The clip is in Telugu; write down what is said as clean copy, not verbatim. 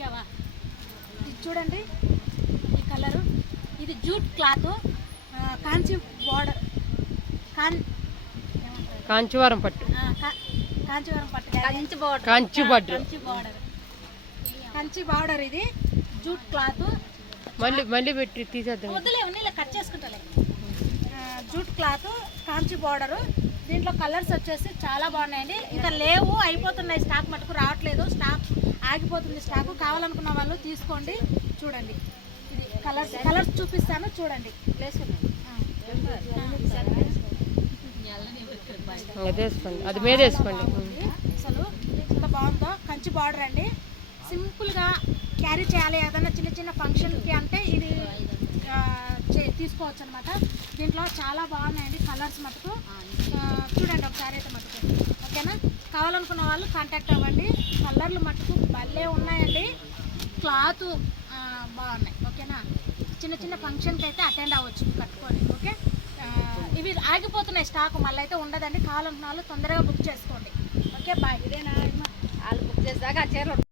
ఓకేవా? ఇది చూడండి, ఈ కలరు, ఇది జూట్ క్లాత్, కాంచి బార్డర్, కాంచీవరం పట్టు, కాంచీవరం పట్టు, కంచి పట్టు, కంచి బార్డర్. ఇది జూట్ క్లాత్. మళ్ళీ పెట్టి తీసేద్దాం. వద్దులే, ఉన్నీళ్ళ కట్ చేసుకుంటాలే. జూట్ క్లాత్, కాంచి బార్డరు. దీంట్లో కలర్స్ వచ్చేసి చాలా బాగున్నాయండి. ఇంకా లేవు, అయిపోతున్నాయి. స్టాక్ మటుకు రావట్లేదు, స్టాక్ ఆగిపోతుంది. స్టాక్ కావాలనుకున్న వాళ్ళు తీసుకోండి. చూడండి, ఇది కలర్స్ చూపిస్తాను, చూడండి. అదే వేసుకోండి, అది మీద వేసుకోండి. అసలు ఎంత బాగుందో. కంచి బార్డర్ అండి, సింపుల్గా క్యారీ చేయాలి ఏదైనా చిన్న చిన్న ఫంక్షన్కి అంటే ఇది తీసుకోవచ్చు అనమాట. దీంట్లో చాలా బాగున్నాయండి కలర్స్ మటుకు. చూడండి ఒకసారి అయితే మటుకు, ఓకేనా? కావాలనుకున్న వాళ్ళు కాంటాక్ట్ అవ్వండి. కలర్లు మటుకు భలే ఉన్నాయండి, క్లాత్ బాగున్నాయి, ఓకేనా? చిన్న చిన్న ఫంక్షన్కి అయితే అటెండ్ అవ్వచ్చు కట్టుకొని, ఓకే? ఇవి ఆగిపోతున్నాయి స్టాక్, మళ్ళీ అయితే ఉండదండి. కావాలనుకున్న వాళ్ళు తొందరగా బుక్ చేసుకోండి, ఓకే? బాయ్. ఇదేనా వాళ్ళు బుక్ చేసాక ఆ చీరలు